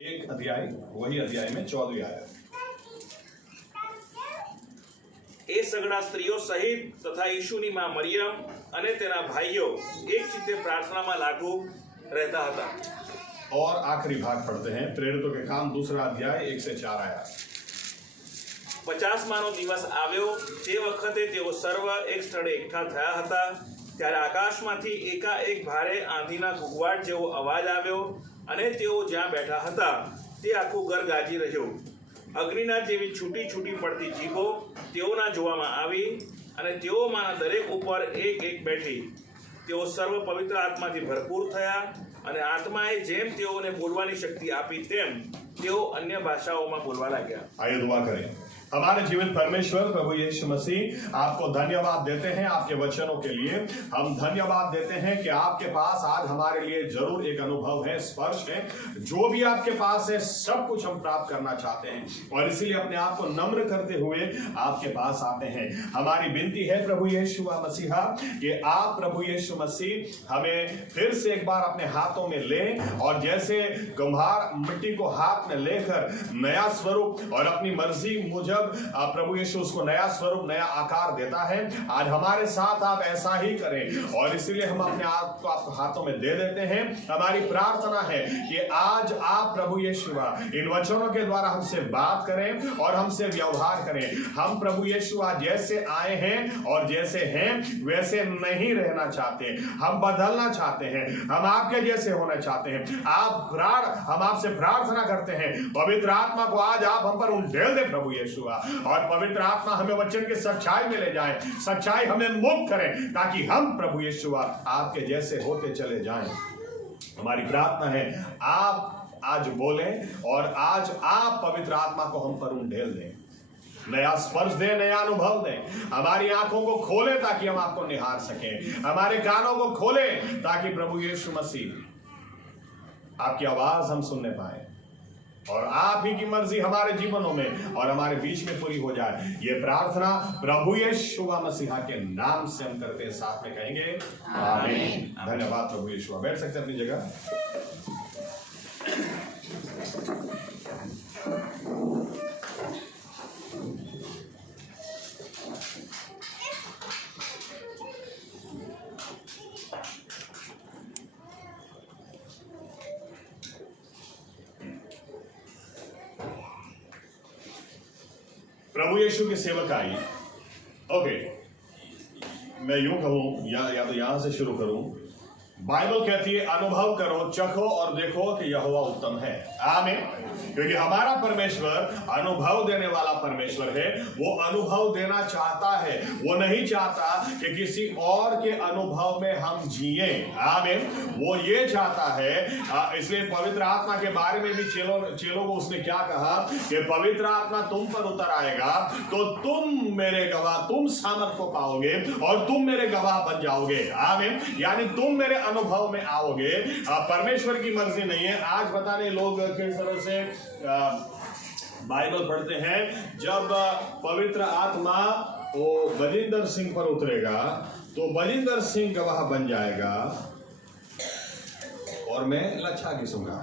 एक अध्याय, वही अध्याय में 14वीं आयत। એ સગડા સ્ત્રીઓ સહિત તથા ઈશુની માં મરિયમ અને તેના ભાઈઓ એક ચિત્તે પ્રાર્થનામાં લાગુ રહેતા હતા। और आखिरी भाग पढ़ते हैं, प्रेरितों के काम 2 अध्याय 1 से 4 आयत। 50માનો દિવસ આવ્યો તે વખતે તેઓ સર્વ એક સ્થળે એકઠા થયા હતા। ત્યારે આકાશમાંથી એકાએક ભારે આંધીના ઘૂઘવાટ જેવો અવાજ આવ્યો અને તેઓ જ્યાં બેઠા હતા તે આખું ઘર ગાજી રહ્યું। અગ્નિના જેવી છૂટી છૂટી પડતી જીભો તેઓના જોવામાં આવી અને તેઓમાંના દરેક ઉપર એક એક બેઠી। તેઓ સર્વ પવિત્ર આત્માથી ભરપૂર થયા અને આત્માએ જેમ તેઓને બોલવાની શક્તિ આપી તેમ તેઓ અન્ય ભાષાઓમાં બોલવા लाग्યા। आइए दुआ करें। हमारे जीवित परमेश्वर प्रभु यीशु मसीह, आपको धन्यवाद देते हैं आपके वचनों के लिए। हम धन्यवाद देते हैं कि आपके पास आज हमारे लिए जरूर एक अनुभव है, स्पर्श है। जो भी आपके पास है सब कुछ हम प्राप्त करना चाहते हैं और इसीलिए अपने आप को नम्र करते हुए आपके पास आते हैं। हमारी विनती है प्रभु यीशु मसीहा कि आप प्रभु यीशु मसीह हमें फिर से एक बार अपने हाथों में ले और जैसे कुम्हार मिट्टी को हाथ में लेकर नया स्वरूप और अपनी मर्जी मुझे प्रभु यीशु उसको नया स्वरूप, नया आकार देता है। आज हमारे साथ आप ऐसा ही करें और इसीलिए हम अपने आप को आपके हाथों में दे देते हैं। हमारी प्रार्थना है कि आज आप प्रभु यीशु इन वचनों के द्वारा हमसे बात करें और हमसे व्यवहार करें। हम प्रभु यीशु जैसे आए हैं और जैसे हैं वैसे नहीं रहना चाहते, हम बदलना चाहते हैं, हम आपके जैसे होना चाहते हैं। हम आपसे प्रार्थना करते हैं, पवित्र आत्मा को आज आप हम पर उंडेल दे प्रभु यीशु, और पवित्र आत्मा हमें वचन की सच्चाई में ले जाए, सच्चाई हमें मुक्त करें ताकि हम प्रभु यीशु आपके जैसे होते चले जाएं। हमारी प्रार्थना है आप आज बोलें और आज आप पवित्र आत्मा को हम पर उंडेल दें, नया स्पर्श दें, नया अनुभव दें। हमारी आंखों को खोलें ताकि हम आपको निहार सकें, हमारे कानों को खोलें ताकि प्रभु यीशु मसीह आपकी आवाज हम सुनने पाए और आप ही की मर्जी हमारे जीवनों में और हमारे बीच में पूरी हो जाए। ये प्रार्थना प्रभु यीशु मसीहा के नाम से हम करते हैं, साथ में कहेंगे आमीन। धन्यवाद प्रभु यीशु। बैठ सकते हैं अपनी जगह। प्रभु यीशु के सेवक आई। ओके, मैं यूं कहूं या तो यहां से शुरू करूं। बाइबल कहती है अनुभव करो, चखो और देखो कि यहोवा उत्तम है। आमीन। क्योंकि हमारा परमेश्वर अनुभव देने वाला परमेश्वर है। वो अनुभव देना चाहता है, वो नहीं चाहता कि किसी और के अनुभव में हम जिए। आमीन। वो ये चाहता है, इसलिए पवित्र आत्मा के बारे में भी चेलों को उसने क्या कहा कि पवित्र आत्मा तुम पर उतर आएगा तो तुम मेरे गवाह, तुम सामर्थ को पाओगे और तुम मेरे गवाह बन जाओगे। आमीन। यानी तुम मेरे अनुभव में आओगे। परमेश्वर की मर्जी नहीं है। आज पता नहीं लोग किस तरह से बाइबल पढ़ते हैं। जब पवित्र आत्मा वो बजिंदर सिंह पर उतरेगा तो बजिंदर सिंह गवाह बन जाएगा और मैं लच्छा घिसूंगा।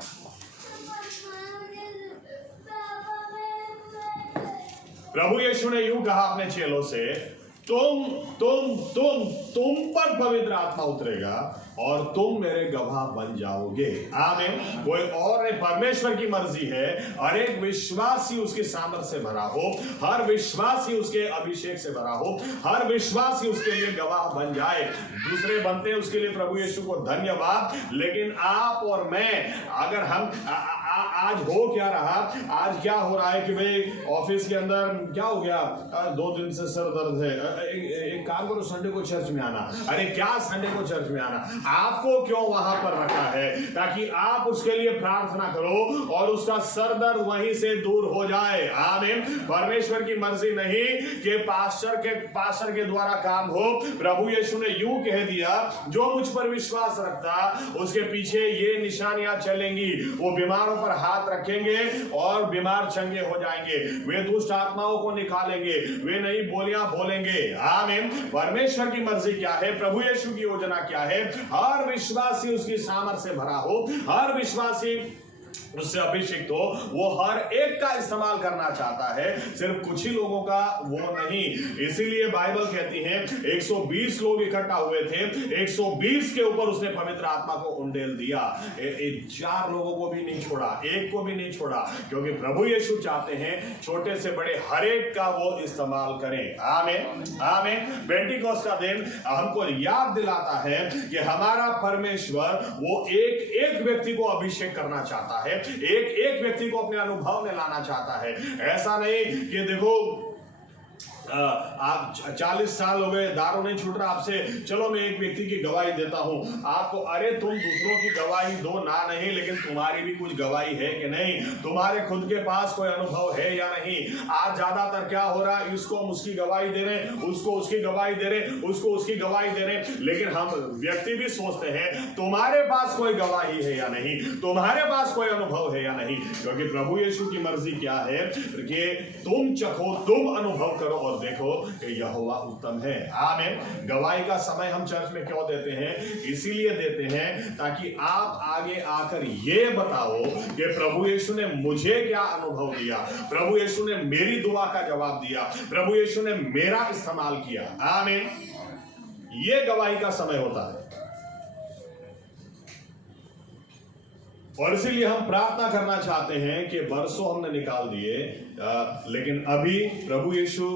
प्रभु यीशु ने यूं कहा अपने चेलों से, तुम पर पवित्र आत्मा उतरेगा और तुम मेरे गवाह बन जाओगे। आमीन। कोई और नहीं, परमेश्वर की मर्जी है। हर एक विश्वासी उसकी सामर्थ से भरा हो, हर विश्वासी उसके अभिषेक से भरा हो, हर विश्वासी उसके लिए गवाह बन जाए। दूसरे बनते हैं उसके लिए प्रभु यीशु को धन्यवाद। लेकिन आप और मैं, अगर हम आज हो क्या रहा, आज क्या हो रहा है कि भाई ऑफिस के अंदर क्या हो गया, 2 दिन से सर दर्द है, एक काम करो संडे को चर्च में आना। अरे क्या संडे को चर्च में आना, आपको क्यों वहां पर रखा है? ताकि आप उसके लिए प्रार्थना करो और उसका सर दर्द वहीं से दूर हो जाए। आमीन। परमेश्वर की मर्जी नहीं कि पास्टर के द्वारा काम हो। प्रभु यीशु ने यूं कह दिया, जो मुझ पर विश्वास रखता उसके पीछे ये निशानियां चलेंगी, वो बीमारों पर हाथ रखेंगे और बीमार चंगे हो जाएंगे, वे दुष्ट आत्माओं को निकालेंगे, वे नई बोलियां बोलेंगे। आमीन। परमेश्वर की मर्जी क्या है, प्रभु यीशु की योजना क्या है? हर विश्वासी उसकी सामर्थ से भरा हो, हर विश्वासी उससे अभिषिक्त हो, वो हर एक का इस्तेमाल करना चाहता है, सिर्फ कुछ ही लोगों का वो नहीं। इसीलिए बाइबल कहती है 120 लोग इकट्ठा हुए थे, 120 के ऊपर उसने पवित्र आत्मा को उंडेल दिया। 4 लोगों को भी नहीं छोड़ा, एक को भी नहीं छोड़ा, क्योंकि प्रभु यीशु चाहते हैं छोटे से बड़े हर एक का वो इस्तेमाल करें। आमीन आमीन। पेंटिकोस्ट का दिन हमको याद दिलाता है कि हमारा परमेश्वर वो एक एक व्यक्ति को अभिषेक करना चाहता है, एक एक व्यक्ति को अपने अनुभव में लाना चाहता है। ऐसा नहीं कि देखो आप 40 साल हो गए, दारू नहीं छूट रहा आपसे, चलो मैं एक व्यक्ति की गवाही देता हूं आपको। अरे तुम दूसरों की गवाही दो ना, नहीं, लेकिन तुम्हारी भी कुछ गवाही है कि नहीं? तुम्हारे खुद के पास कोई अनुभव है या नहीं? आज ज्यादातर क्या हो रहा है, इसको हम उसकी गवाही दे रहे हैं, उसको उसकी गवाही दे रहे हैं, उसको उसकी गवाही दे रहे हैं, लेकिन हम व्यक्ति भी सोचते हैं तुम्हारे पास कोई गवाही है या नहीं, तुम्हारे पास कोई अनुभव है या नहीं। क्योंकि प्रभु यीशु की मर्जी क्या है कि तुम चखो, तुम अनुभव करो और देखो कि यहोवा उत्तम है। आमीन। गवाही का समय हम चर्च में क्यों देते हैं? इसीलिए देते हैं ताकि आप आगे आकर ये बताओ कि प्रभु यीशु ने मुझे क्या अनुभव दिया, प्रभु यीशु ने मेरी दुआ का जवाब दिया, प्रभु यीशु ने मेरा इस्तेमाल किया। आमीन। ये गवाही का समय होता है। और इसीलिए हम प्रार्थना करना चाहते हैं कि बरसों हमने निकाल दिए, लेकिन अभी प्रभु यीशु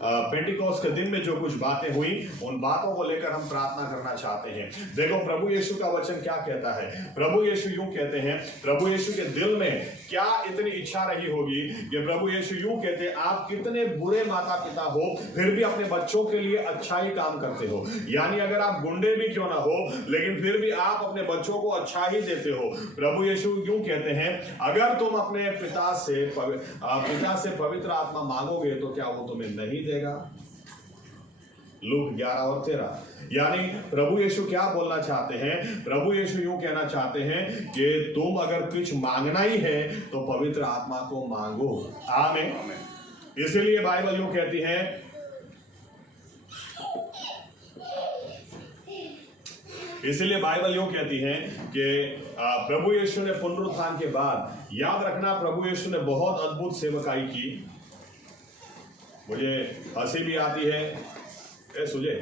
पेंटिकोस्ट के दिन में जो कुछ बातें हुई, उन बातों को लेकर हम प्रार्थना करना चाहते हैं। देखो प्रभु यीशु का वचन क्या कहता है। प्रभु यीशु यूं कहते हैं, प्रभु यीशु के दिल में क्या इतनी इच्छा रही होगी कि प्रभु यीशु यूं कहते हैं, आप कितने बुरे माता पिता हो फिर भी अपने बच्चों के लिए अच्छा ही काम करते हो। यानी अगर आप गुंडे भी क्यों ना हो, लेकिन फिर भी आप अपने बच्चों को अच्छा ही देते हो। प्रभु यीशु यूं कहते हैं, अगर तुम अपने पिता से पवित्र आत्मा मांगोगे तो क्या वो तुम्हें नहीं देगा? लूक 11 और 13। यानी प्रभु यीशु क्या बोलना चाहते हैं? प्रभु यीशु यूं कहना चाहते हैं कि तुम अगर कुछ मांगना ही है तो पवित्र आत्मा को मांगो। आमीन। इसीलिए बाइबल यूं कहती है, इसलिए बाइबल यूं कहती है कि प्रभु यीशु ने पुनरुत्थान के बाद, याद रखना, प्रभु यीशु ने बहुत अद्भुत सेवकाई की। मुझे हंसी भी आती है, सुझे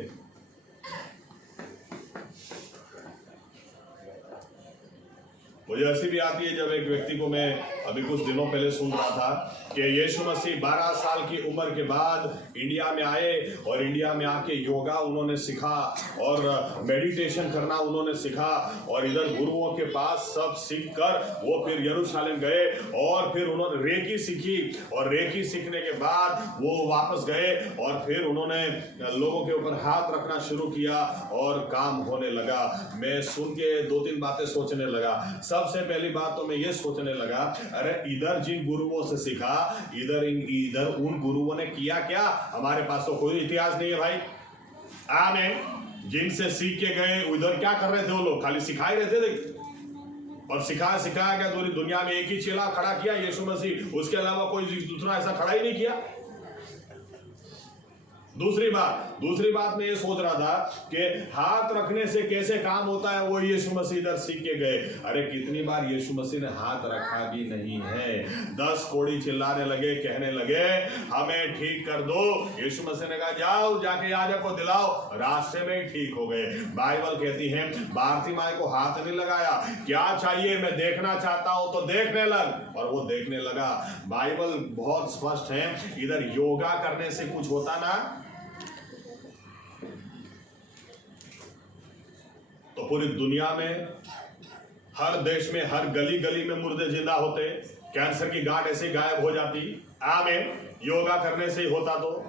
मुझे हंसी भी आती है जब एक व्यक्ति को मैं अभी कुछ दिनों पहले सुन रहा था कि यीशु मसीह 12 साल की उम्र के बाद इंडिया में आए और इंडिया में आके योगा उन्होंने सीखा और मेडिटेशन करना उन्होंने सीखा, और इधर गुरुओं के पास सब सीख कर वो फिर यरूशलेम गए और फिर उन्होंने रेकी सीखी, और रेकी सीखने के बाद वो वापस गए और फिर उन्होंने लोगों के ऊपर हाथ रखना शुरू किया और काम होने लगा। मैं सुन के 2-3 बातें सोचने लगा। सबसे पहली बात तो मैं ये सोचने लगा, अरे इधर जिन गुरुओं से सीखा, इधर उन गुरुओं ने किया क्या? हमारे पास तो कोई इतिहास नहीं है भाई। आमीन। जिनसे सीख के गए उधर क्या कर रहे थे? वो लोग खाली सिखाए रहे थे, और सिखाया क्या? पूरी दुनिया में एक ही चेला खड़ा किया, यीशु मसीह, उसके अलावा कोई दूसरा ऐसा खड़ा ही नहीं किया। दूसरी बात मैं ये सोच रहा था कि हाथ रखने से कैसे काम होता है, वो यीशु मसीह इधर सीख के गए। अरे कितनी बार यीशु मसीह ने हाथ रखा भी नहीं है। 10 कोड़ी चिल्लाने लगे, कहने लगे हमें ठीक कर दो। यीशु मसीह ने कहा जाओ, जाके याजक को दिलाओ, रास्ते में ही ठीक हो गए। बाइबल कहती है बारतिमाई को हाथ नहीं लगाया, क्या चाहिए मैं देखना चाहता हूं तो देखने लग, और वो देखने लगा। बाइबल बहुत स्पष्ट है। इधर योगा करने से कुछ होता ना, तो पूरी दुनिया में, हर देश में, हर गली गली में मुर्दे जिंदा होते, कैंसर की गांठ ऐसे गायब हो जाती। आमीन। योगा करने से ही होता। तो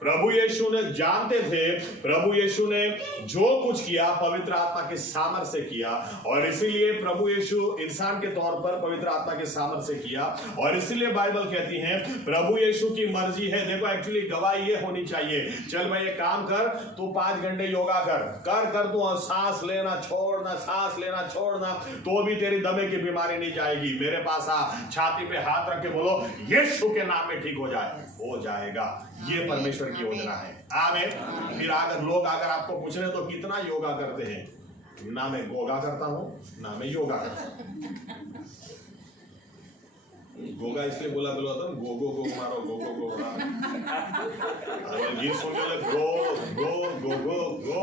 प्रभु यीशु ने जानते थे, प्रभु यीशु ने जो कुछ किया पवित्र आत्मा के सामर्थ्य से किया, और इसीलिए प्रभु यीशु इंसान के तौर पर पवित्र आत्मा के सामर्थ्य से किया। और इसीलिए बाइबल कहती है प्रभु यीशु की मर्जी है। देखो एक्चुअली गवाही ये होनी चाहिए, चल भाई ये काम कर, तू 5 घंटे योगा कर तू सांस लेना छोड़ना, तो भी तेरी दमे की बीमारी नहीं जाएगी। मेरे पास आ, छाती पे हाथ रख के बोलो यीशु के नाम में ठीक हो जाएगा। ये परमेश्वर की योजना है। आमीन। फिर अगर आपको पूछ रहे तो कितना योगा करते हैं, ना मैं गोगा करता हूं ना मैं योगा करता हूं। गोगा इसलिए बोला था गो गो गो मारो गो गो गो मारो। गीत सुन के लगे गो गो गो गो गो,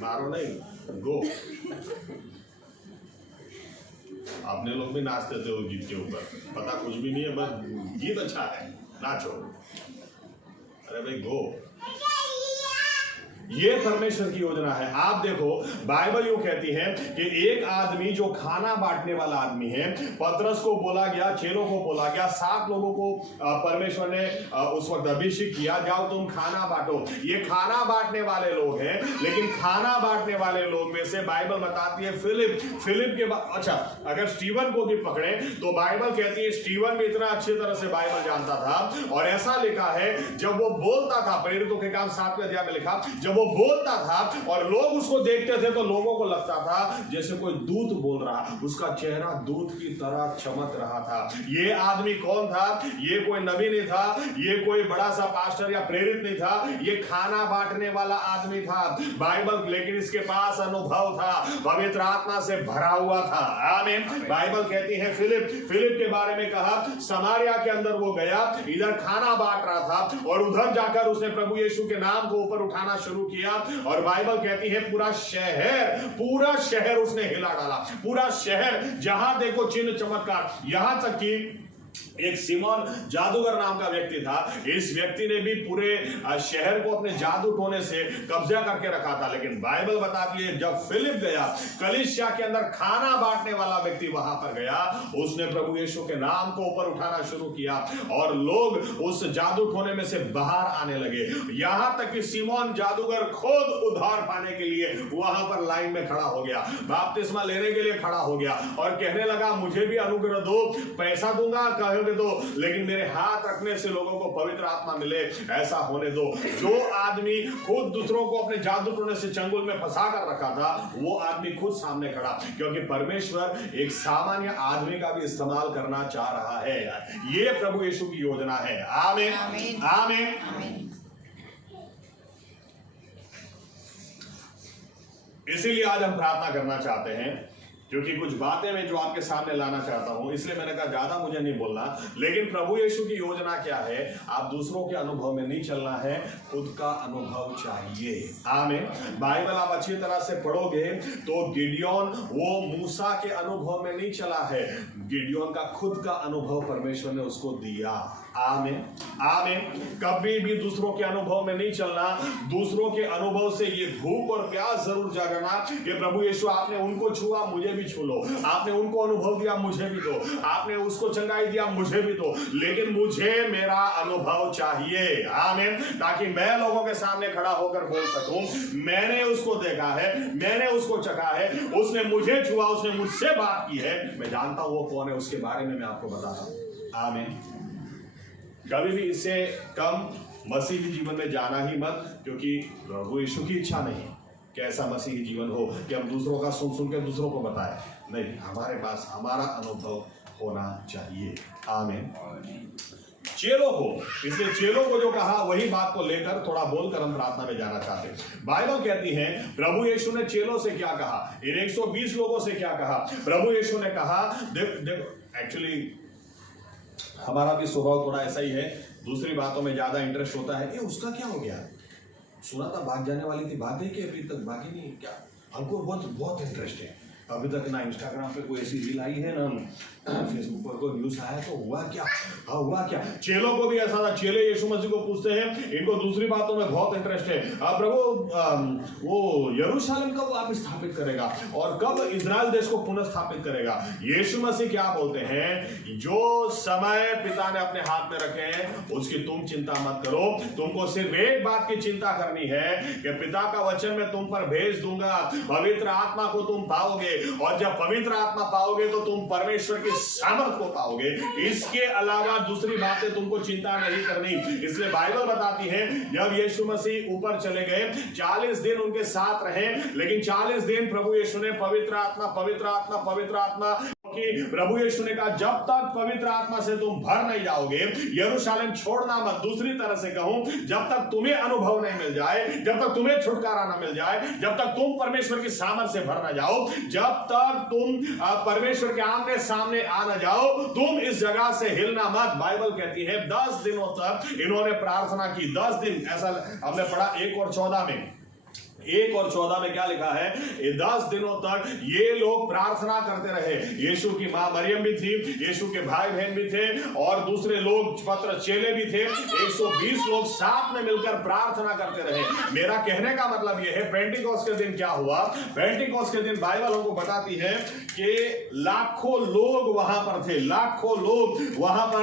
मारो नहीं गो। आपने लोग भी नाचते थे उस गीत के ऊपर, पता कुछ भी नहीं है, बस गीत अच्छा है नाचो। अरे भाई गो, ये परमेश्वर की योजना है। आप देखो बाइबल यूं कहती है कि एक आदमी जो खाना बांटने वाला आदमी है, पतरस को बोला गया, चेलों को बोला गया, 7 लोगों को परमेश्वर ने उस वक्त अभिषेक किया, जाओ तुम खाना बांटो। ये खाना बांटने वाले लोग हैं, लेकिन खाना बांटने वाले लोग में से बाइबल बताती है फिलिप के बाद, अच्छा अगर स्टीवन को भी पकड़े तो बाइबल कहती है स्टीवन भी इतना अच्छी तरह से बाइबल जानता था, और ऐसा लिखा है जब वो बोलता था, प्रेरितों के काम 7वें अध्याय में लिखा, जब वो बोलता था और लोग उसको देखते थे तो लोगों को लगता था जैसे कोई दूत बोल रहा, उसका चेहरा दूत की तरह चमक रहा था। ये आदमी कौन था? ये कोई नबी नहीं था, ये कोई बड़ा सा पास्टर या प्रेरित नहीं था, ये खाना बांटने वाला आदमी था बाइबल, लेकिन इसके पास अनुभव था, पवित्र आत्मा से भरा हुआ था। आमीन। बाइबल कहती है फिलिप के बारे में कहा, समारिया के अंदर वो गया, इधर खाना बांट रहा था और उधर जाकर उसने प्रभु यीशु के नाम को ऊपर उठाना शुरू किया, और बाइबल कहती है पूरा शहर उसने हिला डाला। पूरा शहर, जहां देखो चिन्ह चमत्कार, यहां तक कि एक सिमोन जादूगर नाम का व्यक्ति था। इस व्यक्ति ने भी पूरे शहर को अपने जादू टोने से कब्जा करके रखा था। लेकिन बाइबल बताती है जब फिलिप गया, कलीसिया के अंदर खाना बांटने वाला व्यक्ति वहां पर गया, उसने प्रभु यीशु के नाम को ऊपर उठाना शुरू किया और लोग उस जादू टोने में से बाहर आने लगे। यहां तक कि सिमोन जादूगर खुद उद्धार पाने के लिए वहां पर लाइन में खड़ा हो गया, बपतिस्मा लेने के लिए खड़ा हो गया और कहने लगा मुझे भी अनुग्रह दो, पैसा दूंगा कहोगे दो, लेकिन मेरे हाथ रखने से लोगों को पवित्र आत्मा मिले, ऐसा होने दो। जो आदमी खुद दूसरों को अपने जादू टोने से चंगुल में फंसा कर रखा था, वो आदमी खुद सामने खड़ा, क्योंकि परमेश्वर एक सामान्य आदमी का भी इस्तेमाल करना चाह रहा है। ये प्रभु यीशु की योजना है। आमीन, आमीन, आमीन। इसीलिए आज हम प्रार्थना करना चाहते हैं, क्योंकि कुछ बातें मैं जो आपके सामने लाना चाहता हूं, इसलिए मैंने कहा ज्यादा मुझे नहीं बोलना। लेकिन प्रभु यीशु की योजना क्या है? आप दूसरों के अनुभव में नहीं चलना है, खुद का अनुभव चाहिए। आमीन। बाइबल आप अच्छी तरह से पढ़ोगे तो गिडियोन वो मूसा के अनुभव में नहीं चला है, गिडियोन का खुद का अनुभव परमेश्वर ने उसको दिया। आमीन, आमीन। कभी भी दूसरों के अनुभव में नहीं चलना, दूसरों के अनुभव से ये भूख और प्यास जरूर जागना कि प्रभु यीशु आपने उनको छुआ, मुझे भी छू लो, आपने उनको अनुभव दिया, मुझे भी दो, आपने उसको चंगाई दिया, मुझे भी दो, लेकिन मुझे मेरा अनुभव चाहिए। आमीन। ताकि मैं लोगों के सामने खड़ा होकर बोल सकूं मैंने उसको देखा है, मैंने उसको चखा है, उसने मुझे छुआ, उसने मुझसे बात की है, मैं जानता हूं वो कौन है, उसके बारे में मैं आपको बता रहा हूं। आमीन। कभी भी इससे कम मसीही जीवन में जाना ही मत, क्योंकि प्रभु यीशु की इच्छा नहीं कि ऐसा मसीही जीवन हो कि हम दूसरों का सुन के दूसरों को बताएं। नहीं, हमारे पास हमारा अनुभव होना चाहिए। आमीन। चेलों को, इसलिए चेलों को जो कहा वही बात को लेकर थोड़ा बोलकर हम प्रार्थना में जाना चाहते हैं। बाइबल कहती है प्रभु यीशु ने चेलों से क्या कहा, इन 120 लोगों से क्या कहा। प्रभु यीशु ने कहा, देखो एक्चुअली हमारा भी स्वभाव थोड़ा ऐसा ही है, दूसरी बातों में ज्यादा इंटरेस्ट होता है। ये उसका क्या हो गया, सुना था भाग जाने वाली थी, बात है कि अभी तक भागी नहीं, क्या हमको बहुत इंटरेस्ट है। अभी तक ना इंस्टाग्राम पे कोई ऐसी रील आई है, ना फेसबुक पर कोई न्यूज आया, तो हुआ क्या, हुआ क्या। चेलों को भी ऐसा था, चेले यीशु मसीह को पूछते हैं, इनको दूसरी बातों में बहुत इंटरेस्ट है। प्रभु वो यरूशलेम कब वापस स्थापित करेगा और कब इजराइल देश को पुनः स्थापित करेगा। यीशु मसीह क्या बोलते हैं, जो समय पिता ने अपने हाथ में रखे हैं उसकी तुम चिंता मत करो, तुमको सिर्फ एक बात की चिंता करनी है कि पिता का वचन मैं तुम पर भेज दूंगा, पवित्र आत्मा को तुम पाओगे, और जब पवित्र आत्मा पाओगे तो तुम परमेश्वर की सामर्थ को पाओगे। इसके अलावा दूसरी बातें तुमको चिंता नहीं करनी। इसलिए बाइबल बताती है जब यीशु मसीह ऊपर चले गए, 40 दिन उनके साथ रहे, लेकिन 40 दिन प्रभु यीशु ने पवित्र आत्मा कि प्रभु यीशु ने कहा जब तक पवित्र आत्मा से तुम भर नहीं जाओगे, यरूशलेम छोड़ना मत। दूसरी तरह से कहूं, जब तक तुम्हें अनुभव नहीं मिल जाए, जब तक तुम्हें छुटकारा ना मिल जाए, जब तक तुम परमेश्वर की सामर्थ से भर ना जाओ, जब तक तुम परमेश्वर के आमने सामने आ ना जाओ, तुम इस जगह से हिलना मत। बाइबल कहती है 10 दिनों तक इन्होंने प्रार्थना की। 10 दिन, ऐसा हमने पढ़ा 1 और 14 में। 1 और 14 में क्या लिखा है? 10 दिनों तक ये लोग प्रार्थना करते रहे। यीशु की मां मरियम भी थी, यीशु के भाई बहन भी थे और दूसरे लोग पत्र चेले भी थे। 120 लोग साथ में मिलकर प्रार्थना करते रहे। मेरा कहने का मतलब यह है, पेंटिकोस्ट के दिन क्या हुआ? पेंटिकोस्ट के दिन बाइबल हमको बताती है कि लाखों लोग वहां पर थे, लाखों लोग वहां पर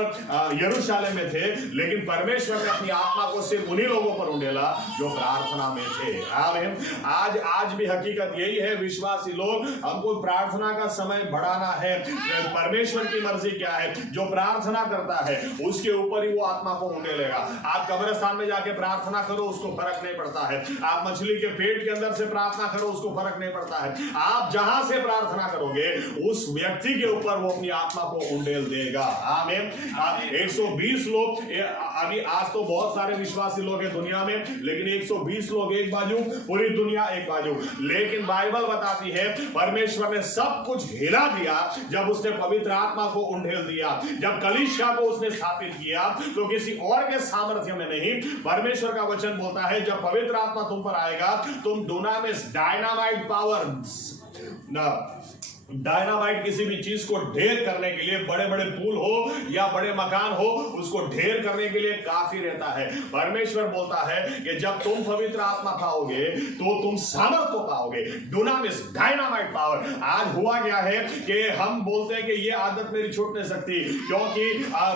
यरूशलेम में थे, लेकिन परमेश्वर ने अपनी आत्मा को सिर्फ उन्हीं लोगों पर उंडेला जो प्रार्थना में थे। आमीन। आज भी हकीकत यही है, विश्वासी लोग, हमको प्रार्थना का समय बढ़ाना है। परमेश्वर की मर्जी क्या है? जो प्रार्थना करता है उसके ऊपर ही वो आत्मा को उंडेलेगा। आप कब्रिस्तान में जाके प्रार्थना करो, उसको फर्क नहीं पड़ता है। आप मछली के पेट के अंदर से प्रार्थना करो, उसको फर्क नहीं पड़ता है। आप जहां से प्रार्थना करोगे उस व्यक्ति के ऊपर वो अपनी आत्मा को उंडेल देगा। आमीन। 120 लोग, अभी आज तो बहुत सारे विश्वासी लोग हैं दुनिया में, लेकिन 120 लोग एक बाजू, पूरी दुनिया एक बाजू। लेकिन बाइबल बताती है परमेश्वर ने सब कुछ हिला दिया जब उसने पवित्र आत्मा को उंडेल दिया। जब कलीसिया को उसने स्थापित किया तो किसी और के सामर्थ्य में नहीं, परमेश्वर का वचन बोलता है जब पवित्र आत्मा तुम पर आएगा, तुम डुनामिस, डायनामाइट पावर ना, डायनामाइट किसी भी चीज को ढेर करने के लिए, बड़े बड़े पुल हो या बड़े मकान हो, उसको ढेर करने के लिए काफी रहता है। परमेश्वर बोलता है कि जब तुम पवित्र आत्मा पाओगे तो तुम सामर्थ को पाओगे, डुनामिस, डायनामाइट पावर। आज हुआ क्या है कि हम बोलते हैं कि ये आदत मेरी छूट नहीं सकती क्योंकि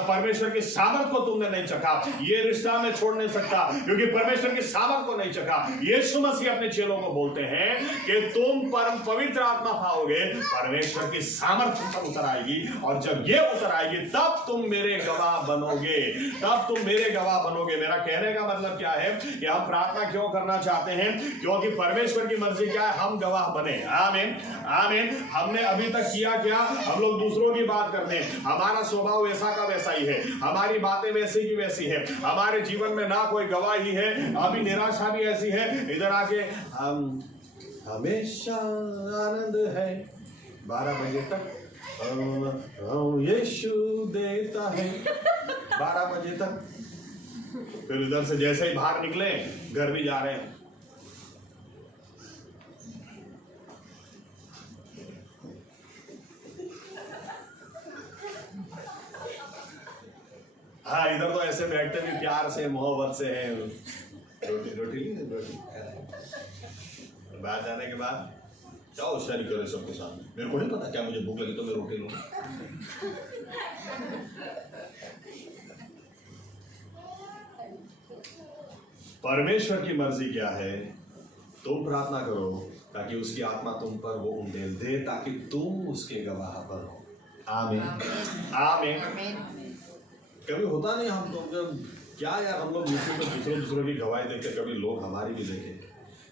परमेश्वर की सामर्थ को तुमने नहीं चखा। ये रिश्ता मैं छोड़ नहीं सकता क्योंकि परमेश्वर की सामर्थ को नहीं चखा। यीशु मसीह अपने चेलों को बोलते हैं कि तुम परम पवित्र आत्मा पाओगे, परमेश्वर की सामर्थ्य पर उतर आएगी, और जब ये उतर आएगी तब तुम मेरे गवाह बनोगे, तब तुम मेरे गवाह बनोगे। मेरा कहने का मतलब क्या है कि हम प्रार्थना क्यों करना चाहते हैं? क्योंकि परमेश्वर की मर्जी क्या है? हम गवाह बने। आमीन, आमीन। हमने अभी तक किया क्या? हम लोग दूसरों की बात करते हैं। हमारा स्वभाव वैसा का वैसा ही है, हमारी बातें वैसी की वैसी है, हमारे जीवन में ना कोई गवाही है, अभी निराशा भी ऐसी है। इधर आके हम हमेशा आनंद है 12 बजे तक यीशु देता है 12 बजे तक। फिर इधर से जैसे ही बाहर निकले घर भी जा रहे हैं। हाँ, इधर तो ऐसे बैठते भी प्यार से, मोहब्बत से हैं। रोटी बाहर जाने के बाद जाओ शेयर करो सबके सामने, मेरे को नहीं पता क्या मुझे भूख लगी तो मैं रोटी लूंगा। परमेश्वर की मर्जी क्या है? तुम प्रार्थना करो ताकि उसकी आत्मा तुम पर वो उंडेल दे, ताकि तुम उसके गवाह बनो। आमीन, आमीन। कभी होता नहीं, हम लोग क्या यार, हम लोग यूट्यूब पे दूसरों की गवाही देते, कभी लोग हमारी भी देखें,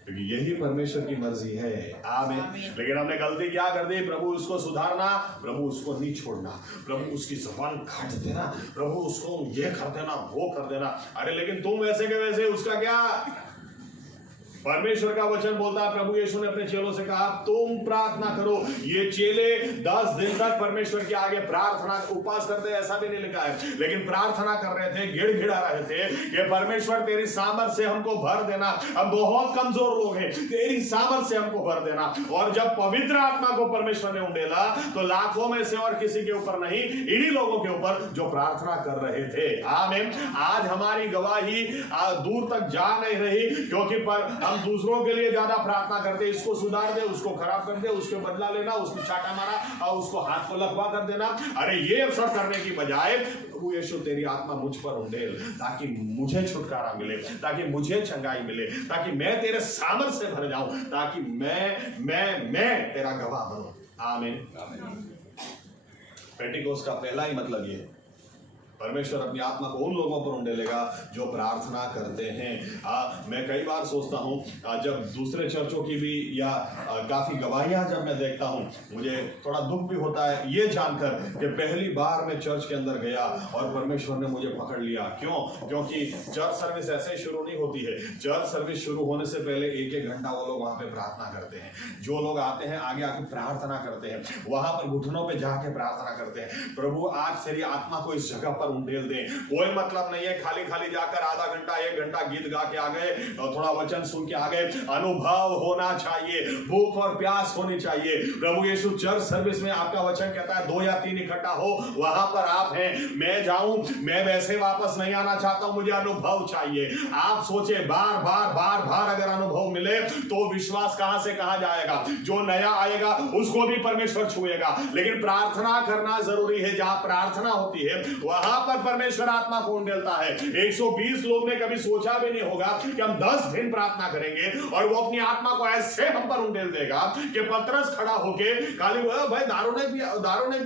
क्योंकि यही परमेश्वर की मर्जी है। आमीन। लेकिन हमने गलती क्या कर दी? प्रभु उसको सुधारना, प्रभु उसको नहीं छोड़ना, प्रभु उसकी जुबान काट देना, प्रभु उसको ये कर देना, वो कर देना। अरे लेकिन तुम वैसे के वैसे, उसका क्या? परमेश्वर का वचन बोलता है, प्रभु यीशु ने अपने चेलों से कहा तुम प्रार्थना करो। ये चेले 10 दिन तक परमेश्वर के आगे प्रार्थना, उपवास करते, ऐसा भी नहीं लिखा है, लेकिन प्रार्थना कर रहे थे, गिड़गिड़ा रहे थे कि परमेश्वर तेरी सामर्थ से हमको भर देना, हम बहुत कमजोर लोग हैं, तेरी सामर्थ से हमको भर देना। और जब पवित्र आत्मा को परमेश्वर ने उंडेला तो लाखों में से और किसी के ऊपर नहीं, इन्हीं लोगों के ऊपर जो प्रार्थना कर रहे थे। आमीन। आज हमारी गवाही दूर तक जा नहीं रही क्योंकि हम दूसरों के लिए ज्यादा प्रार्थना करते, इसको सुधार दे, उसको खराब कर दे, उसके बदला लेना, उसको चाटा मारा और उसको हाथ को लकवा कर देना। अरे ये सब करने की बजाय प्रभु यीशु तेरी आत्मा मुझ पर उंडेल, ताकि मुझे छुटकारा मिले, ताकि मुझे चंगाई मिले, ताकि मैं तेरे सामर्थ से भर जाऊं, ताकि मैं तेरा गवाह बनूं। आमीन। पेंटिकोस्ट का पहला ही मतलब ये, परमेश्वर अपनी आत्मा को उन लोगों पर उंडेलेगा जो प्रार्थना करते हैं। मैं कई बार सोचता हूँ, जब दूसरे चर्चों की भी या काफी गवाहियां जब मैं देखता हूँ, मुझे थोड़ा दुख भी होता है ये जानकर कि पहली बार मैं चर्च के अंदर गया और परमेश्वर ने मुझे पकड़ लिया। क्यों? क्योंकि चर्च सर्विस ऐसे ही शुरू नहीं होती है। चर्च सर्विस शुरू होने से पहले 1-1 घंटा वो लोग वहां पे प्रार्थना करते हैं। जो लोग आते हैं आगे आके प्रार्थना करते हैं, वहां पर घुटनों पे जाके प्रार्थना करते हैं, प्रभु आज तेरी आत्मा को इस जगह पर उंडेल दे। कोई मतलब नहीं है खाली खाली जाकर आधा घंटा 1 घंटा गीत गा के आ गए और थोड़ा वचन सुन के आ गए। अनुभव होना चाहिए, भूख और प्यास होनी चाहिए। प्रभु यीशु चर्च सर्विस में आपका वचन कहता है 2 या 3 इकट्ठा हो, वहां पर आप हैं। मैं जाऊं, मैं वैसे वापस नहीं आना चाहता हूं, मुझे अनुभव चाहिए। आप सोचे बार बार बार बार अगर अनुभव मिले तो विश्वास कहां से कहां जाएगा। जो नया आएगा उसको भी परमेश्वर छुएगा, लेकिन प्रार्थना करना जरूरी है। जहां प्रार्थना होती है वहां पर परमेश्वर आत्मा को उंडेलता है। 120 लोग ने कभी सोचा भी नहीं होगा कि हम 10 दिन प्रार्थना करेंगे और वो अपनी आत्मा को ऐसे हम पर उंडेल देगा कि पतरस खड़ा होके खाली भाई दारू ने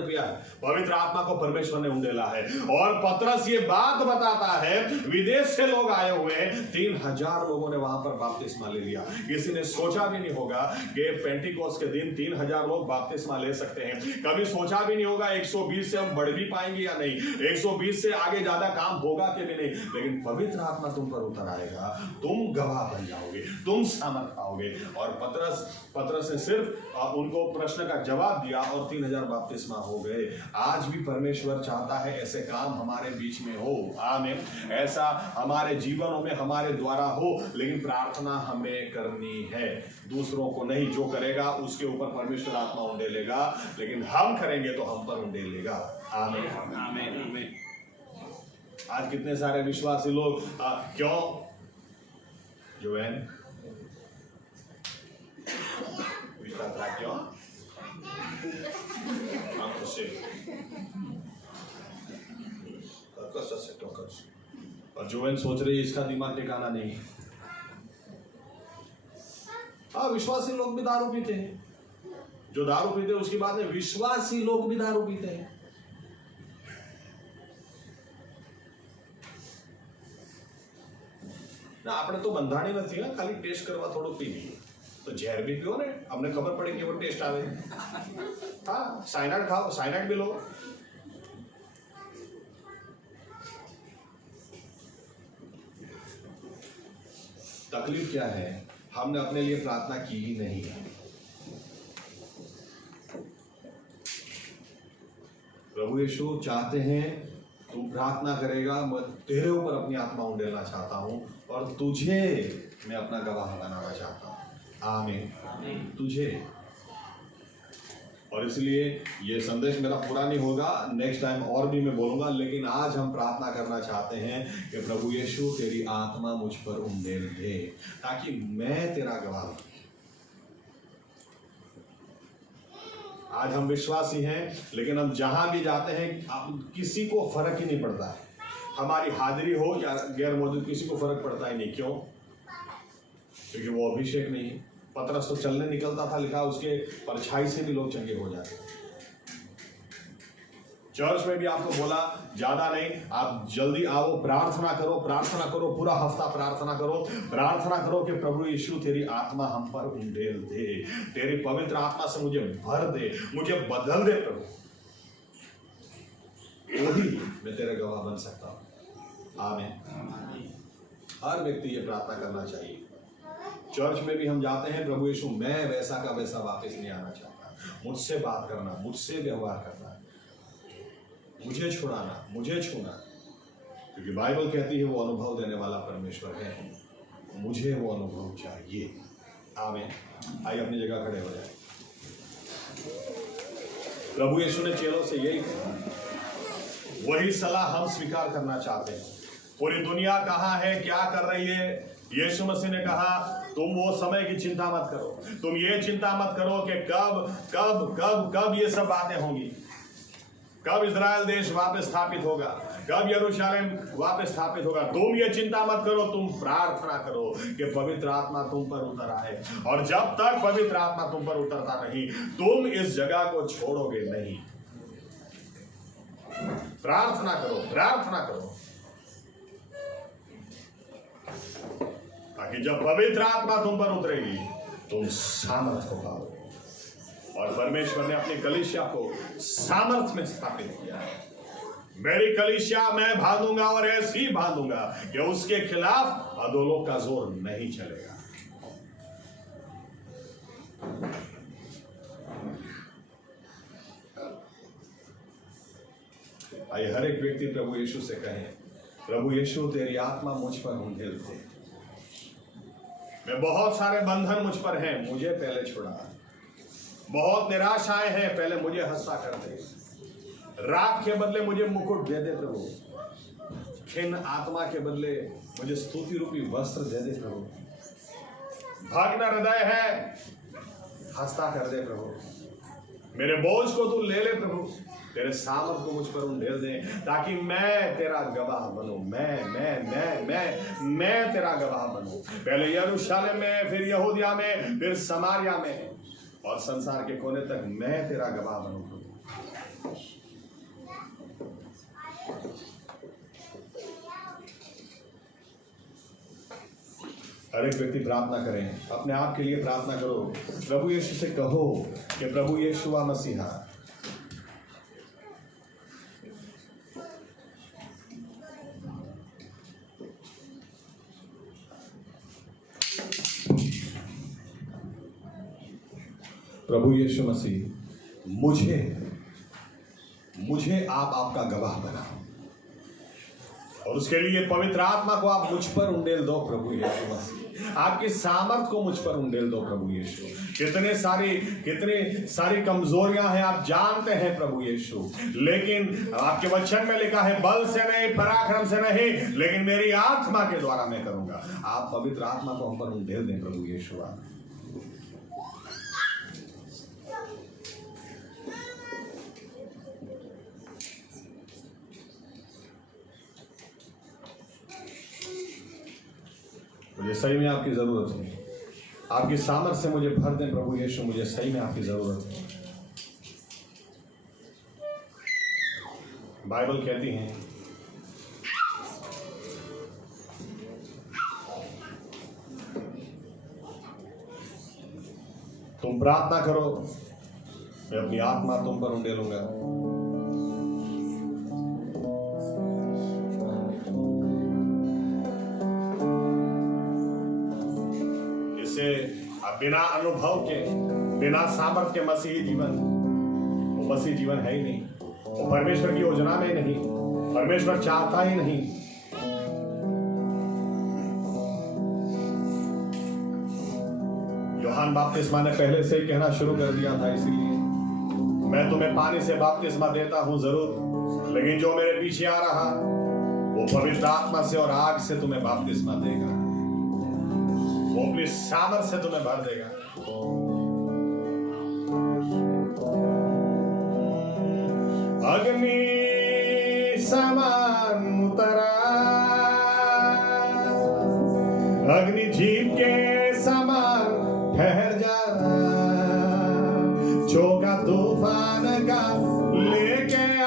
पिया है। पवित्र आत्मा को परमेश्वर ने उंडेला है। और पतरस ये बात बताता है, विदेश से लोग आए हुए हैं, 3000 लोगों ने वहां पर बपतिस्मा ले लिया। किसी ने सोचा भी नहीं होगा कि पेंटिकोस्ट के दिन 3000 लोग बपतिस्मा ले सकते हैं। कभी सोचा भी नहीं होगा 120 से हम बढ़ भी पाएंगे या नहीं, 120 से आगे ज्यादा काम होगा कि नहीं। लेकिन पवित्र आत्मा तुम पर उतर आएगा, तुम गवाह बन जाओगे, तुम सामर्थ पाओगे। और पतरस ने सिर्फ उनको प्रश्न का जवाब दिया और 3000 बपतिस्मा हो गए। आज भी परमेश्वर चाहता है ऐसे काम हमारे बीच में हो। आमीन। ऐसा हमारे जीवनों में हमारे द्वारा हो, लेकिन प्रार्थना हमें करनी है, दूसरों को नहीं। जो करेगा उसके ऊपर परमेश्वर आत्मा उंडेलेगा, लेकिन हम करेंगे तो हम पर उंडेलेगा। आमीन आमीन आमीन। आज कितने सारे विश्वासी लोग क्यों जोएन क्यों और जोएन सोच रही है इसका दिमाग ठिकाना नहीं। विश्वासी लोग भी दारू पीते हैं। जो दारू पीते हैं उसकी बात है, विश्वासी लोग भी दारू पीते हैं। ना આપણે તો બંધાણી નથી, ખાલી ટેસ્ટ કરવા થોડું પી લઈએ તો ઝેર બી પીઓ ને, અમને ખબર પડે કેવો ટેસ્ટ આવે। હા, સાયનાઇડ ખાઓ, સાયનાઇડ બી લો। तकलीफ क्या है? हमने अपने लिए प्रार्थना की ही नहीं है। प्रभु यीशु चाहते हैं तू प्रार्थना करेगा, मैं तेरे ऊपर अपनी आत्मा उंडेलना चाहता हूं और तुझे मैं अपना गवाह बनाना चाहता हूं। आमीन। तुझे। और इसलिए ये संदेश मेरा पूरा नहीं होगा, नेक्स्ट टाइम और भी मैं बोलूंगा, लेकिन आज हम प्रार्थना करना चाहते हैं कि प्रभु यीशु तेरी आत्मा मुझ पर उंडेल दे ताकि मैं तेरा गवाह बनूं। आज हम विश्वासी हैं, लेकिन हम जहां भी जाते हैं किसी को फर्क ही नहीं पड़ता है। हमारी हाजिरी हो या गैर मौजूद, किसी को फर्क पड़ता ही नहीं। क्यों? क्योंकि वो अभिषेक नहीं है। पतरस तो चलने निकलता था, लिखा उसके परछाई से भी लोग चंगे हो जाते। चर्च में भी आपको बोला ज्यादा नहीं, आप जल्दी आओ, प्रार्थना करो, प्रार्थना करो, पूरा हफ्ता प्रार्थना करो, प्रार्थना करो कि प्रभु यीशु तेरी आत्मा हम पर उंडेल दे, तेरी पवित्र आत्मा से मुझे भर दे, मुझे बदल दे प्रभु, वही मैं तेरे गवाह बन सकता हूं। आमीन। हर व्यक्ति ये प्रार्थना करना चाहिए। चर्च में भी हम जाते हैं, प्रभु यीशु मैं वैसा का वैसा वापस नहीं आना चाहता, मुझसे बात करना, मुझसे व्यवहार करना, मुझे छुड़ाना, मुझे छूना, क्योंकि बाइबल कहती है वो अनुभव देने वाला परमेश्वर है। मुझे वो अनुभव चाहिए। आमीन। आइए अपनी जगह खड़े हो जाए। प्रभु यीशु ने चेलों से यही कहा, वही सलाह हम स्वीकार करना चाहते हैं। पूरी दुनिया कहाँ है, क्या कर रही है? यीशु मसीह ने कहा तुम वो समय की चिंता मत करो, तुम ये चिंता मत करो कि कब कब कब कब ये सब बातें होंगी, कब इजराइल देश वापस स्थापित होगा, कब यरूशलेम वापस स्थापित होगा। तुम ये चिंता मत करो, तुम प्रार्थना करो कि पवित्र आत्मा तुम पर उतर आए। और जब तक पवित्र आत्मा तुम पर उतरता नहीं, तुम इस जगह को छोड़ोगे नहीं। प्रार्थना करो, प्रार्थना करो, ताकि जब पवित्र आत्मा तुम पर उतरेगी तुम सामर्थ को पाओ। और परमेश्वर ने अपनी कलीसिया को सामर्थ में स्थापित किया है। मेरी कलीसिया मैं बांधूंगा और ऐसी बांधूंगा कि उसके खिलाफ अधोलोक का जोर नहीं चलेगा। आइए हर एक व्यक्ति प्रभु यीशु से कहे, प्रभु यीशु तेरी आत्मा मुझ पर उंडेल दे। मैं बहुत सारे बंधन मुझ पर हैं, मुझे पहले छुड़ा। बहुत निराशाएं हैं, पहले मुझे हंसा कर दे। राख के बदले मुझे मुकुट दे दे प्रभु। खिन्न आत्मा के बदले मुझे स्तुति रूपी वस्त्र दे दे प्रभु। भागना हृदय है, हंसता कर दे प्रभु। मेरे बोझ को तू ले ले प्रभु। तेरे सामर्थ को मुझ पर उंडेल दे, ताकि मैं तेरा गवाह बनूं। मैं तेरा गवाह बनूं। पहले यरूशलेम में, फिर यहूदिया में, फिर समारिया में और संसार के कोने तक मैं तेरा गवाह बनूं प्रभु। हर एक व्यक्ति प्रार्थना करें, अपने आप के लिए प्रार्थना करो। प्रभु यीशु से कहो कि प्रभु यीशु मसीहा, प्रभु यीशु मसीह मुझे आप आपका गवाह बनाओ, और उसके लिए पवित्र आत्मा को आप मुझ पर उंडेल दो प्रभु यीशु मसीह। आपकी सामर्थ को मुझ पर उंडेल दो प्रभु यीशु। कितने सारी कमजोरियां हैं आप जानते हैं प्रभु यीशु, लेकिन आपके वचन में लिखा है बल से नहीं, पराक्रम से नहीं, लेकिन मेरी आत्मा के द्वारा मैं करूंगा। आप पवित्र आत्मा को हम पर उंडेल दें प्रभु यीशु। मुझे सही में आपकी जरूरत है। आपकी सामर्थ से मुझे भर दें प्रभु यीशु, मुझे सही में आपकी जरूरत है। बाइबल कहती है तुम प्रार्थना करो, मैं अपनी आत्मा तुम पर उंडेलूंगा। बिना अनुभव के, बिना सामर्थ के मसीही जीवन, वो मसीही जीवन है ही नहीं। वो परमेश्वर की योजना में नहीं, परमेश्वर चाहता ही नहीं। यूहन्ना बपतिस्मा ने पहले से ही कहना शुरू कर दिया था, इसीलिए मैं तुम्हें पानी से बपतिस्मा देता हूं जरूर, लेकिन जो मेरे पीछे आ रहा वो पवित्र आत्मा से और आग से तुम्हें बपतिस्मा देगा। वो अपनी सामर्थ से तुम्हें भर देगा। अग्नि समान उतरा, अग्नि जीव के समान ठहर जाना, झोंका तूफान का लेके आ,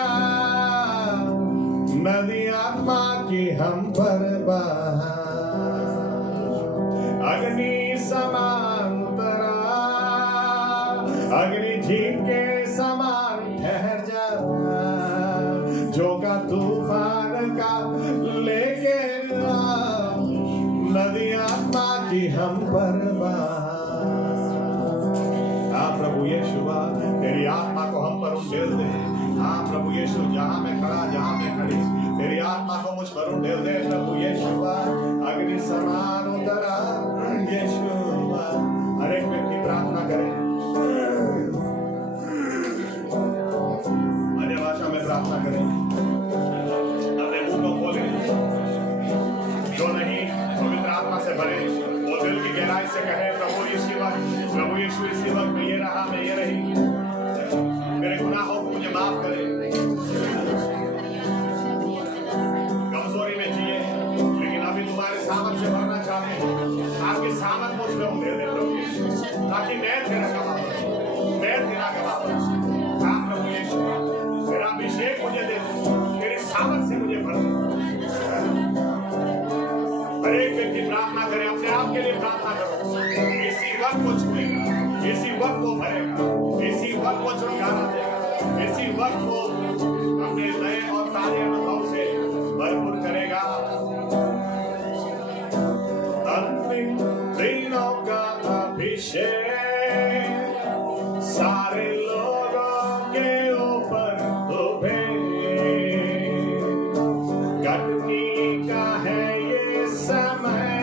नदी आत्मा की हम पर बहा। अग्नि समान उतरा, अग्नि झील के समान ठहर जा, झोंका तूफान का लेके नदी आत्मा की हम पर बहा। हाँ प्रभु यीशु, तेरी आत्मा को हम पर उंडेल दे। हाँ प्रभु यीशु, जहाँ मैं खड़ा, जहाँ मैं खड़ी, तेरी आत्मा को मुझ पर उंडेल दे प्रभु यीशु। अग्नि समान उतरा यीशु। हर एक व्यक्ति प्रार्थना करे, अन्य भाषा में प्रार्थना करें, अपने मुंह को खोले। जो नहीं पवित्र आत्मा से भरे वो दिल की गहराई से कहे, प्रभु यीशु इसी वक्त में ये रहा, मैं ये रही, मेरे गुनाहों को मुझे माफ करे। कमजोरी में जिए, लेकिन अभी तुम्हारे सामर्थ से भरना चाहते हैं। आपके सामर्थ मुझ पर दे दे प्रभु, ताकि मैं तेरा लिए प्रार्थना करें, अपने आप के लिए प्रार्थना करो। इसी वक्त वो छुएगा, इसी वक्त वो भरेगा, इसी वक्त वो छुटकारा देगा, इसी वक्त वो अपने नए और ताजे अनुभव से भरपूर करेगा। अंतिम दिनों का अभिषेक सारे लोगों के ऊपर उभे, कटनी का है ये समय,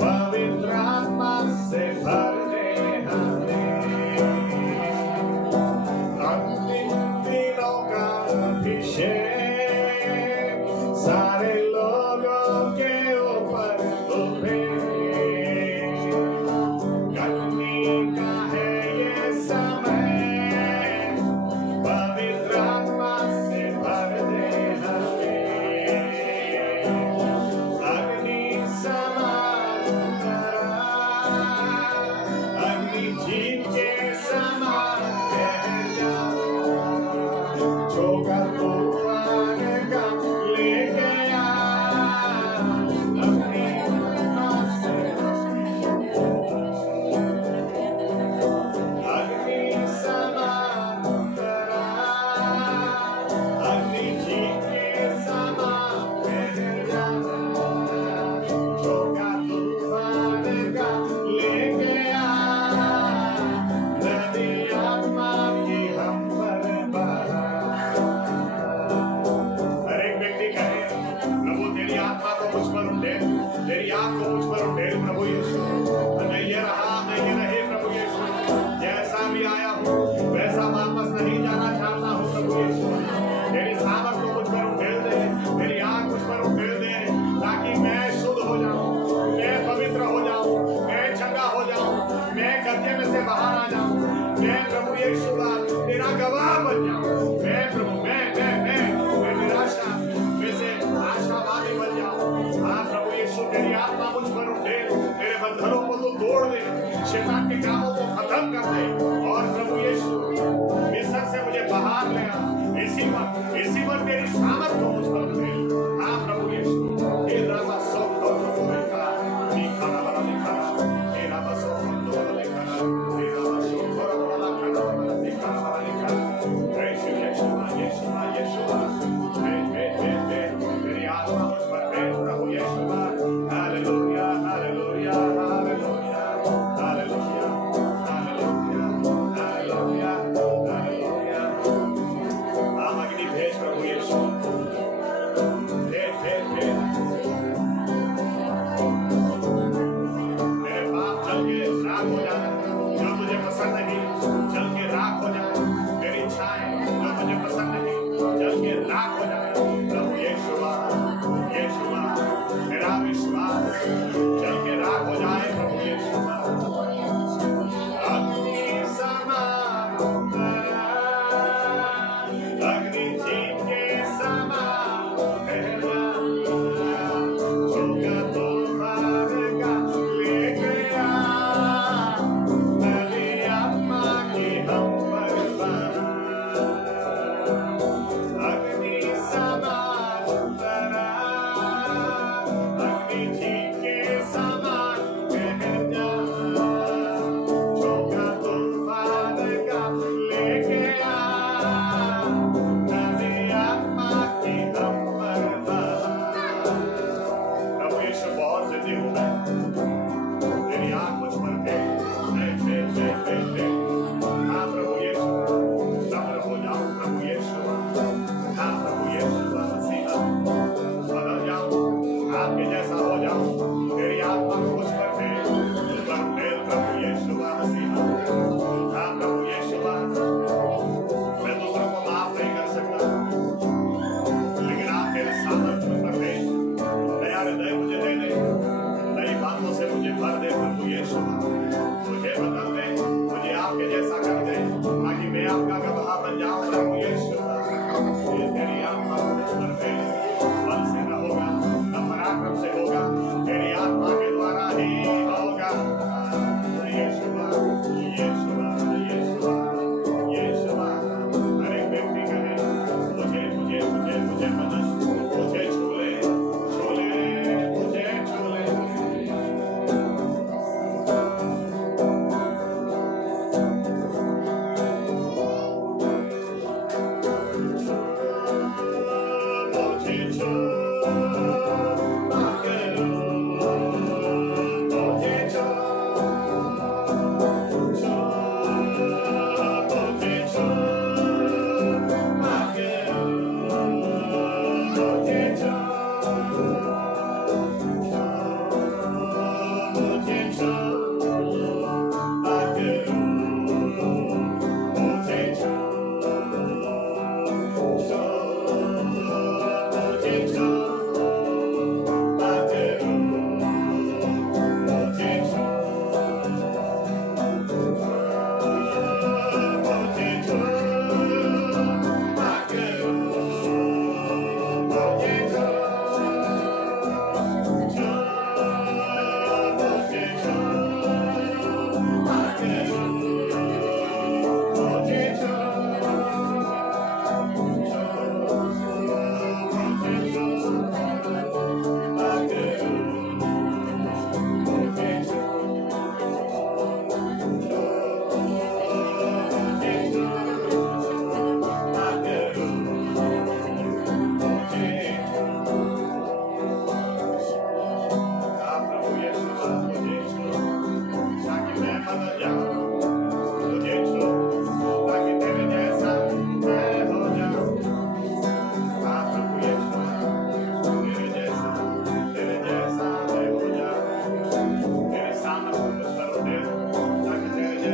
पवित्र आत्मा से भर दे हमें। अंतिम दिनों का अभिषेक सारे लोगों के ऊपर उभे, कटनी का है ये समय, पवित्र आत्मा से भर दे हमें। अग्नि समान अग्नि जीत के समान बह जाओ, जोगा तूफान का लेके आ, अपनी आत्मा से अग्नि समान अग्नि जीत के समान बह जाओ, जोगा तूफान का लेके आ, नदी आत्मा की हम पर बहा। हर एक व्यक्ति कहे, प्रभु तेरी आत्मा को मुझ पर उंडेल, तेरी आत्मा को मुझ पर उंडेल प्रभु यीशु। मैं ये रहा, मैं ये रहे प्रभु यीशु, जैसा भी आया हूँ वैसा वापस नहीं जाना चाहता हूँ प्रभु यीशु। तेरी सामर्थ को मुझ पर उंडेल दे, तेरी आग मुझ पर उंडेल दे, ताकि मैं शुद्ध हो जाऊं, मैं पवित्र हो जाऊं, मैं चंगा हो जाऊं, मैं कर्जे में से बाहर आ जाऊं, मैं प्रभु यीशु का तेरा गवाह बन जाऊं। मैं प्रभु मैं निराशा में से आशावादी बन जाऊं। हाँ प्रभु यीशु, तेरी आत्मा मुझ पर उंडेल, तेरे बंधनों को तू तोड़ दे, शैतान के कामों को खत्म कर दे, और प्रभु यीशु मिस्र से मुझे बाहर ले आ। इसी पर तेरी सामर्थ को मुझ पर उंडेल। हाँ प्रभु यीशु, हे राजा सोखो लेखा लिखा वाला लिखा, हे राजा सोखो लेखा, हे राजा सोखो वाला लिखा वाला लिखा। यीशु यीशु यीशु यीशु, तेरी आत्मा मुझ पर भेज प्रभु Yeshu. Hallelujah hallelujah hallelujah hallelujah hallelujah hallelujah hallelujah. हम अग्नि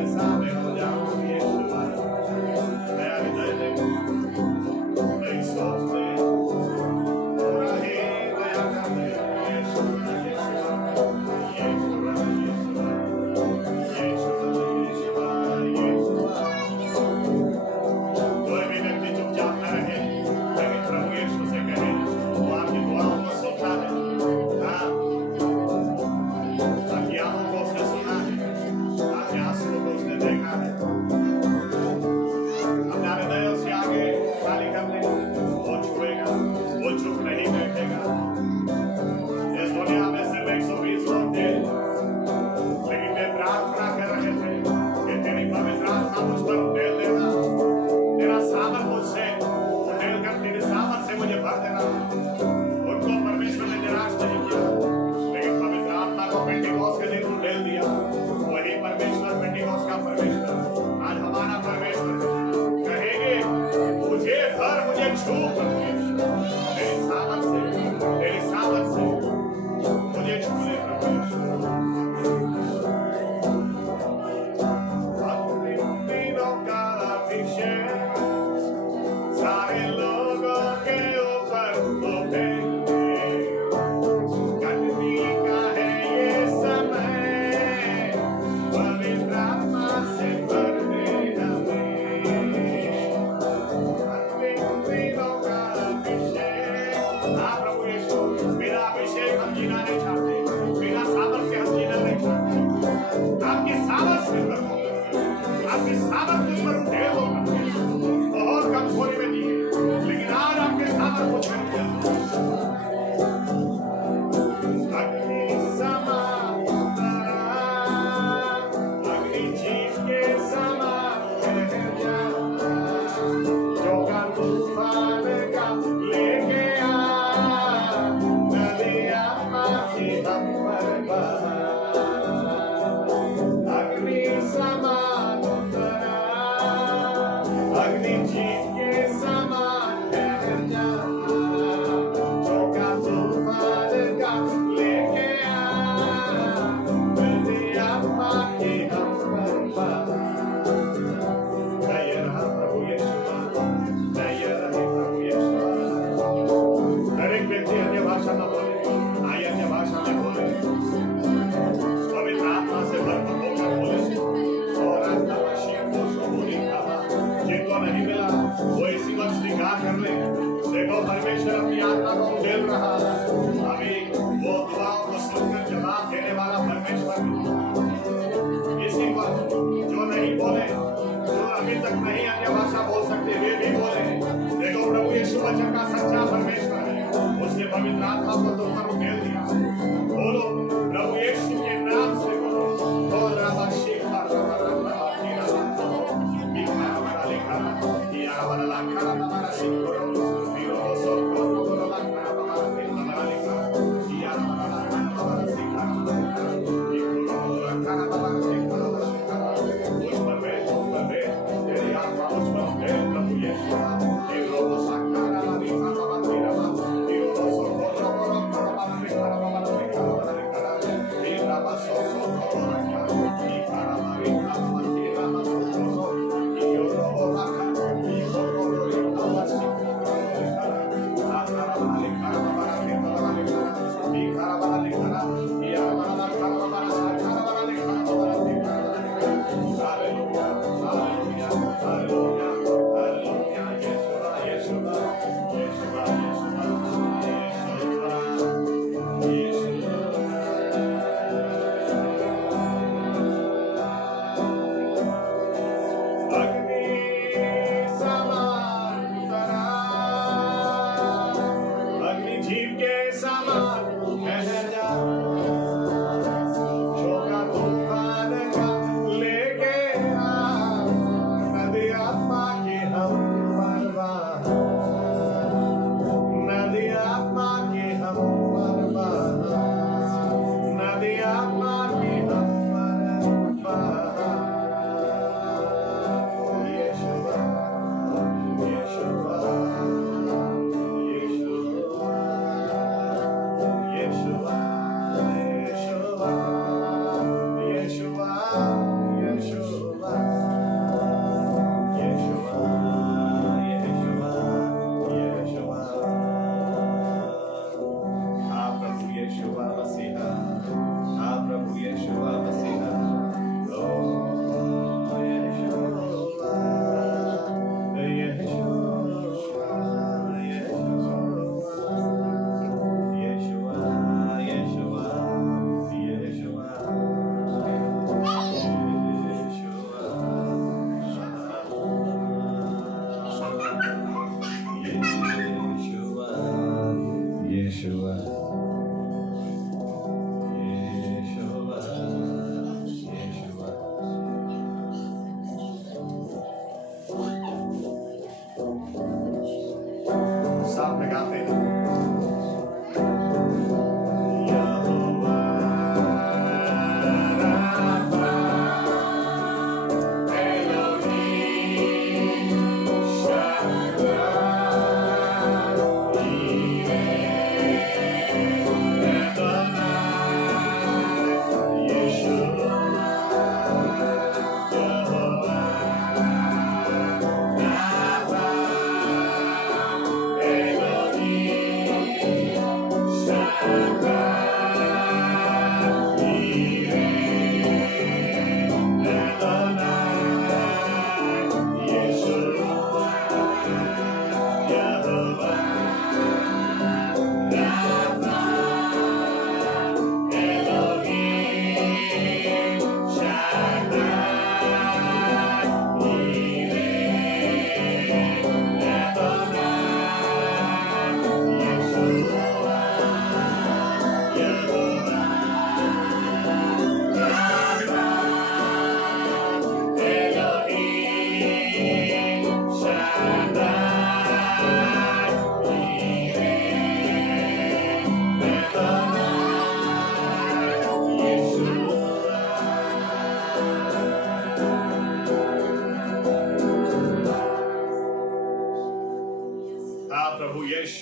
जैसा मैं हो जाऊं यीशु नया हृदय दे नई सोच दे पूरा ही नया कर दे यीशु कोई भी व्यक्ति चुपचाप न रहे लेकिन प्रभु यीशु से कहे वो आपकी दुआओं को सुनता है हाँ आपकी आंखों को उसने सुना है आपके आंसुओं को उसने देखा है अपना हृदय उसके आगे खाली कर दे वो छुएगा वो चुप नहीं बैठेगा इस दुनिया में सिर्फ 120 लोग थे लेकिन वे प्रार्थना कर रहे थे कि तेरी पवित्र आत्मा मुझ पर उड़ेल देना तेरा सामर्थ मुझसे उड़ेल कर तेरे सामर्थ से मुझे भर देना उनको परमेश्वर ने निराश नहीं किया लेकिन पवित्र आत्मा को पेंटिकोस के दिन उड़ेल दिया वही परमेश्वर पेंटिकोस का परमेश्वर आज हमारा परमेश्वर कहेंगे मुझे भर मुझे छू तेरी सामर्थ से मुझे छू ले सारे लोगों के ऊपर वो करनी का है ये समय पवित्र आत्मा से भर दे हमें का अभिषेक हाँ प्रभु यीशु बिना अभिषेक हम जीना नहीं चाहते बिना सामर्थ्य हम जीना नहीं चाहते आपकी सामर्थ से प्रभु आपकी सामर्थ मुझ पर उठे होगा बहुत कमजोरी में जी लेकिन आज आपके सामर्थ मुझ पर अग्नि समान अग्नि जीव के समान जो का तूफान का लेके आ नदियां माफी हम पर अग्नि समान अग्नि जीव के समान जो का तूफान का लेके आ नदियां माफी हम पर दया रहा प्रभु यीशु दया रहे प्रभु यीशु हर एक व्यक्ति अन्य भाषा में बोले आइए अन्य भाषा में बोले पवित्र आत्मा से भरपूर होकर बोले और आत्मा मसीह को शोभूरी खावा जिनको नहीं मिला वो इसी वक्त स्वीकार कर ले देखो परमेश्वर अपनी आत्मा को उड़ेल रहा अभी वो दुआओं को सुनकर जवाब देने वाला परमेश्वर इसी वक्त जो नहीं बोले जो अभी तक नहीं अन्य भाषा बोल सकते वे भी बोले देखो प्रभु यीशु वचन का सच्चा परमेश्वर है उसने पवित्र आत्मा को तुम पर उड़ेल दिया बोलो प्रभु यीशु के नाम से बोलो बोल रहा शिखा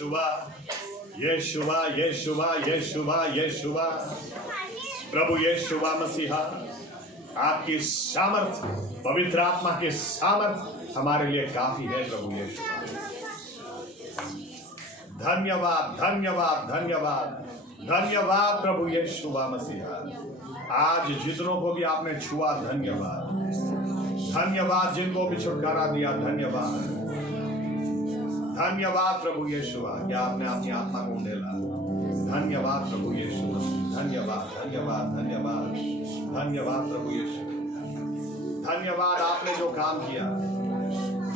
यीशुआ, यीशुआ, यीशुआ, यीशुआ, यीशुआ, प्रभु यीशुआ मसीहा, आपकी सामर्थ, पवित्र आत्मा की सामर्थ हमारे लिए काफी है प्रभु यीशुआ। धन्यवाद, धन्यवाद, धन्यवाद, धन्यवाद प्रभु यीशुआ मसीहा। आज जितनों को भी आपने छुआ, धन्यवाद, धन्यवाद, जिनको भी छुटकारा दिया, धन्यवाद, धन्यवाद प्रभु यीशुआ कि आपने अपनी आत्मा को उंडेला। धन्यवाद प्रभु यीशु मसीह, धन्यवाद, धन्यवाद, धन्यवाद, धन्यवाद प्रभु यीशु, धन्यवाद। आपने जो काम किया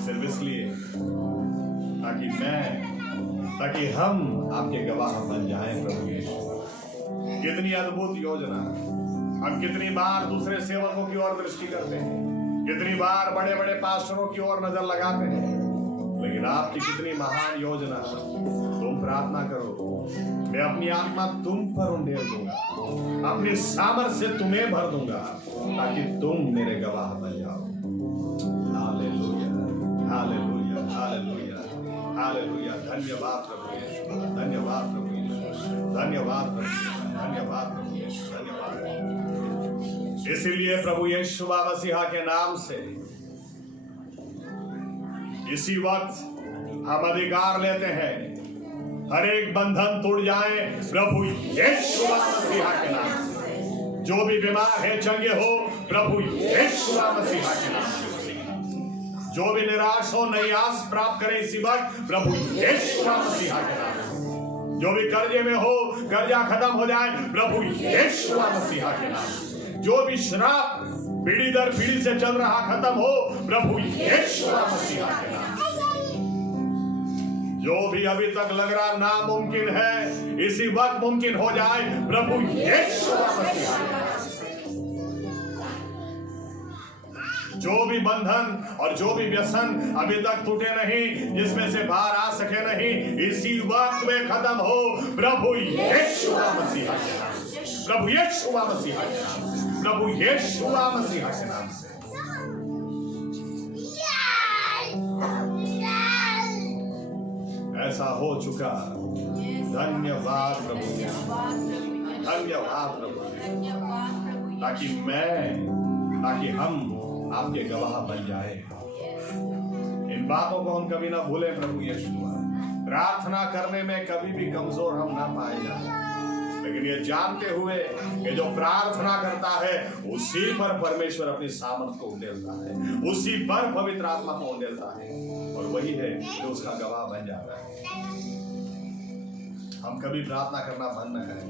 सिर्फ इसलिए ताकि हम आपके गवाह बन जाएं प्रभु यीशु। कितनी अद्भुत योजना। हम कितनी बार दूसरे सेवकों की ओर दृष्टि करते हैं, कितनी बार बड़े बड़े पास्टरों की ओर नजर लगाते हैं, लेकिन आपकी कितनी महान योजना। तुम प्रार्थना करो, मैं अपनी आत्मा तुम पर उंडेल दूंगा, अपनी सामर्थ से तुम्हें भर दूंगा ताकि तुम मेरे गवाह बन जाओ। Hallelujah, hallelujah, hallelujah, hallelujah. धन्यवाद प्रभु यीशु, धन्यवाद प्रभु यीशु, धन्यवाद प्रभु यीशु, धन्यवाद प्रभु यीशु, धन्यवाद। इसीलिए प्रभु यीशु मसीहा के नाम से इसी वक्त हम अधिकार लेते हैं, हर एक बंधन टूट जाए प्रभु यीशु मसीहा के नाम से। जो भी बीमार है चंगे हो प्रभु यीशु मसीहा के नाम से। जो भी निराश हो नई आस प्राप्त करे इसी वक्त प्रभु यीशु मसीहा के नाम से। जो भी कर्जे में हो कर्जा खत्म हो जाए प्रभु यीशु मसीहा के नाम से। जो भी श्राप पीढ़ी दर पीढ़ी से चल रहा खत्म हो प्रभु यीशु मसीहा के नाम से। जो भी अभी तक लग रहा नामुमकिन है इसी वक्त मुमकिन हो जाए प्रभु यीशु मसीहा के नाम से। जो भी बंधन और जो भी व्यसन अभी तक टूटे नहीं, जिसमें से बाहर आ सके नहीं, इसी वक्त में खत्म हो प्रभु यीशु मसीहा के नाम से। प्रभु यीशु मसीहा के नाम से, प्रभु यीशु मसीहा के नाम से। ऐसा हो चुका। धन्यवाद प्रभु, धन्यवाद प्रभु, ताकि हम आपके गवाह बन जाए। इन बातों को हम कभी ना भूले प्रभु यीशु। प्रार्थना करने में कभी भी कमजोर हम ना पाए जाए, लेकिन ये जानते हुए कि जो प्रार्थना करता है उसी पर परमेश्वर अपनी सामर्थ को उंडेलता है, उसी पर पवित्र आत्मा को उंडेलता है, और वही है जो उसका गवाह बन जाता है। हम कभी प्रार्थना करना बंद न करें।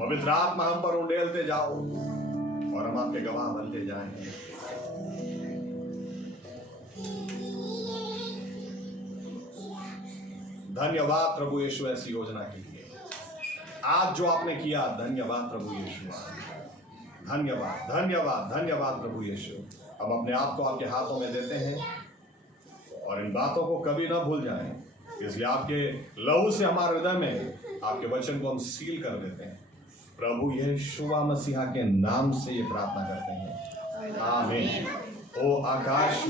पवित्र आत्मा हम पर उंडेलते जाओ और हम आपके गवाह बनते जाएंगे। धन्यवाद प्रभु यीशु ऐसी योजना के लिए। आज जो आपने किया, धन्यवाद प्रभु यीशु, धन्यवाद, धन्यवाद, धन्यवाद प्रभु यीशु। हम अपने आप को आपके हाथों में देते हैं और इन बातों को कभी ना भूल जाएं, इसलिए आपके लहू से हमारे हृदय में आपके वचन को हम सील कर देते हैं। प्रभु यीशु मसीहा के नाम से ये प्रार्थना करते हैं, आमीन। ओ आकाश